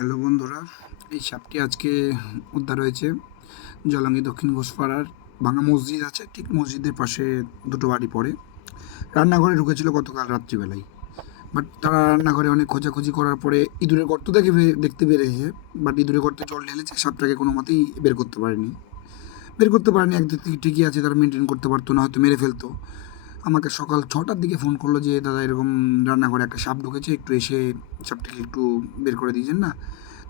Hello বন্ধুরা, এই সাপটি আজকে উদ্ধার হয়েছে জলাঙ্গি দক্ষিণ ঘোষপাড়ার ভাঙা মসজিদ আছে, ঠিক মসজিদের পাশে দুটো বাড়ি পড়ে। রান্নাঘরে ঢুকেছিল গতকাল রাত্রিবেলায় বাট তারা রান্নাঘরে অনেক খোঁজাখুঁজি করার পরে ইঁদুরের গর্ত দেখে দেখতে পেরেছে বাট ইঁদুরের গর্তে জল ঢেলেছে, সাপটাকে কোনো মতেই বের করতে পারেনি। বের করতে পারেনি একদিক থেকে ঠিকই আছে, তারা মেনটেন করতে পারতো না, হয়তো মেরে ফেলতো। আমাকে সকাল ছটার দিকে ফোন করল যে, দাদা, এরকম রান্নাঘরে একটা সাপ ঢুকেছে, একটু এসে সাপটাকে একটু বের করে দিয়েছেন না?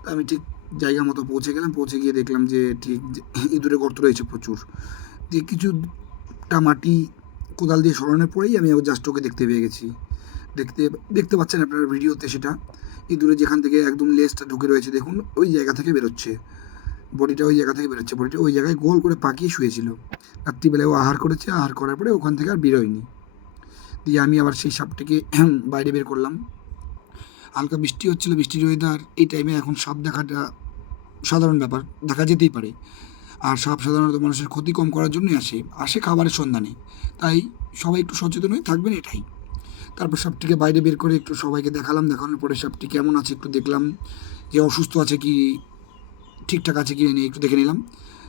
তা আমি ঠিক জায়গা মতো পৌঁছে গেলাম, পৌঁছে গিয়ে দেখলাম যে, ঠিক ইঁদুরে গর্ত রয়েছে প্রচুর। দিয়ে কিছুটা মাটি কোদাল দিয়ে সরানোর পরেই আমি জাস্ট ওকে দেখতে পেয়ে গেছি। দেখতে দেখতে পাচ্ছেন আপনার ভিডিওতে সেটা? ইঁদুরে যেখান থেকে একদম লেজটা ঢুকে রয়েছে, দেখুন, ওই জায়গা থেকে বেরোচ্ছে। বডিটা ওই জায়গা থেকে বেরোচ্ছে। বডিটা ওই জায়গায় গোল করে পাকিয়ে শুয়েছিল। রাত্রিবেলায় ও আহার করেছে, আহার করার পরে ওখান থেকে আর বেরোয়নি। দিয়ে আমি আবার সেই সাপটাকে বাইরে বের করলাম। হালকা বৃষ্টি হচ্ছিল, বৃষ্টির ওয়েদার এই টাইমে এখন সাপ দেখাটা সাধারণ ব্যাপার, দেখা যেতেই পারে। আর সাপ সাধারণত মানুষের ক্ষতি কম করার জন্যই আসে আসে খাবারের সন্ধানে। তাই সবাই একটু সচেতন হয়ে থাকবেন, এটাই। তারপর সাপটিকে বাইরে বের করে একটু সবাইকে দেখালাম, দেখানোর পরে সাপটি কেমন আছে একটু দেখলাম। যে অসুস্থ আছে কি ঠিকঠাক আছে কি নেই একটু দেখে নিলাম।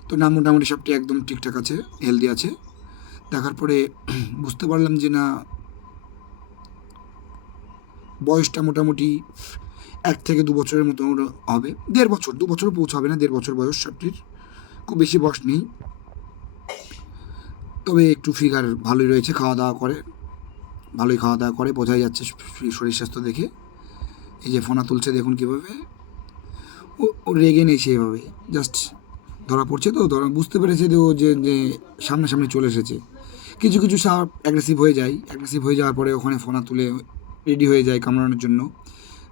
তো না মোটামুটি সবটি একদম ঠিকঠাক আছে হেলদি আছে। দেখার পরে বুঝতে পারলাম যে না, বয়সটা মোটামুটি এক থেকে দু বছরের মতো হবে। দেড় বছর, দু বছরও পৌঁছাবে না, দেড় বছর বয়স সবটির। খুব বেশি বয়স নেই। তবে একটু ফিগার ভালোই রয়েছে খাওয়া দাওয়া করে। ভালোই খাওয়া দাওয়া করে, বোঝাই যাচ্ছে শরীর স্বাস্থ্য দেখে। এই যে ফোনা তুলছে দেখুন কীভাবে। রেগে নেই সেভাবে জাস্ট ধরা পড়ছে তো, ধরা, বুঝতে পেরেছে যে ও যে যে সামনাসামনি চলে এসেছে। কিছু কিছু সাপ অ্যাগ্রেসিভ হয়ে যায়। অ্যাগ্রেসিভ হয়ে যাওয়ার পরে ওখানে ফোনা তুলে রেডি হয়ে যায় কামড়ানোর জন্য।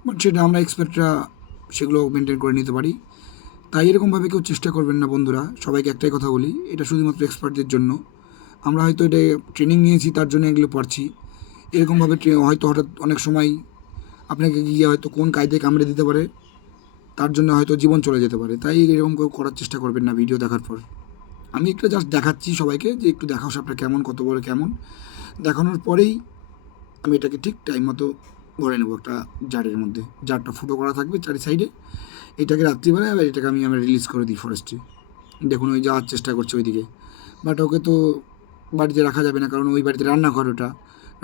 বাট সেটা আমরা এক্সপার্টরা সেগুলো মেনটেন করে নিতে পারি। তাই এরকমভাবে কেউ চেষ্টা করবেন না বন্ধুরা। সবাইকে একটাই কথা বলি, এটা শুধুমাত্র এক্সপার্টদের জন্য। আমরা হয়তো এটা ট্রেনিং নিয়েছি, তার জন্য এগুলো পারছি। এরকমভাবে হয়তো হঠাৎ অনেক সময় আপনাকে গিয়ে হয়তো কোন কায়দায় কামড়ে দিতে পারে। তার জন্য হয়তো জীবন চলে যেতে পারে। তাই এরকম কেউ করার চেষ্টা করবেন না ভিডিও দেখার পর। আমি একটু জাস্ট দেখাচ্ছি সবাইকে যে একটু দেখাও সাপটা কেমন, কত বড় কেমন। দেখানোর পরেই আমি এটাকে ঠিক টাইম মতো ভরে নেব একটা জারের মধ্যে। জারটা ফুটো করা থাকবে চারি সাইডে এটাকে রাত্রিবেলায় আবার এটাকে আমি আমার রিলিজ করে দিই ফরেস্টে দেখুন ওই যাওয়ার চেষ্টা করছে ওইদিকে। বাট ওকে তো বাড়িতে রাখা যাবে না, কারণ ওই বাড়িতে রান্নাঘর ওটা।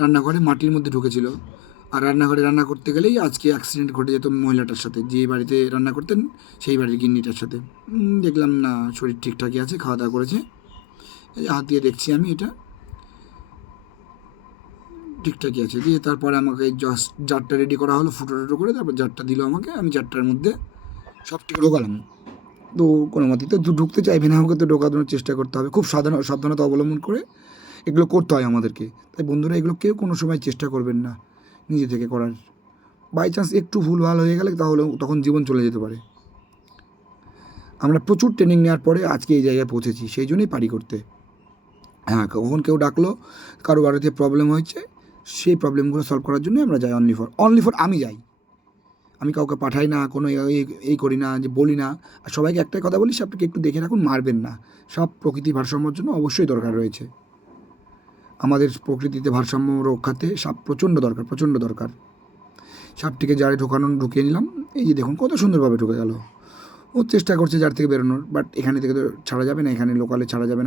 রান্নাঘরে মাটির মধ্যে ঢুকেছিল। আর রান্নাঘরে রান্না করতে গেলেই আজকে অ্যাক্সিডেন্ট ঘটে যেত মহিলাটার সাথে। যে বাড়িতে রান্না করতেন, সেই বাড়ির গিন্নিটার সাথে। দেখলাম না, শরীর ঠিকঠাকই আছে খাওয়া দাওয়া করেছে। এই হাত দিয়ে দেখছি আমি এটা। ঠিকঠাকই আছে। দিয়ে তারপরে আমাকে জাস্ট জারটা রেডি করা হলো, ফুটো টুটো করে তারপর জারটা দিল আমাকে। আমি জারটার মধ্যে সবটিকে ঢোকালাম। তো কোনো মতে তো ঢুকতে চাইবে না, আমাকে তো ঢোকানোর চেষ্টা করতে হবে। খুব সাধারণ সাবধানতা অবলম্বন করে এগুলো করতে হয় আমাদেরকে। তাই বন্ধুরা, এগুলো কেউ কোনো সময় চেষ্টা করবেন না। নিজে থেকে করার। বাই চান্স একটু ভুল ভালো হয়ে গেলে তাহলে তখন জীবন চলে যেতে পারে। আমরা প্রচুর ট্রেনিং নেওয়ার পরে আজকে এই জায়গায় পৌঁছেছি, সেই জন্যই পারি করতে। হ্যাঁ কখন কেউ ডাকলো কারও বাড়িতে প্রবলেম হয়েছে, সেই প্রবলেমগুলো সলভ করার জন্য আমরা যাই অনলি ফর অনলি ফর আমি যাই। আমি কাউকে পাঠাই না, কোনো এই- করি না, যে বলি না। আর সবাইকে একটাই কথা বলি সাপটাকে একটু দেখে রাখুন, মারবেন না। সব প্রকৃতি ভারসাম্যর জন্য অবশ্যই দরকার রয়েছে। আমাদের প্রকৃতিতে ভারসাম্য রক্ষাতে সাপ প্রচণ্ড দরকার প্রচণ্ড দরকার। সাপটিকে জারে ঢোকানো, ঢুকিয়ে নিলাম। এই যে দেখুন, কত সুন্দরভাবে ঢুকে গেল। ও চেষ্টা করছে যার থেকে বেরোনোর বাট এখানে থেকে তো ছাড়া যাবে না, এখানে লোকালে ছাড়া যাবে না।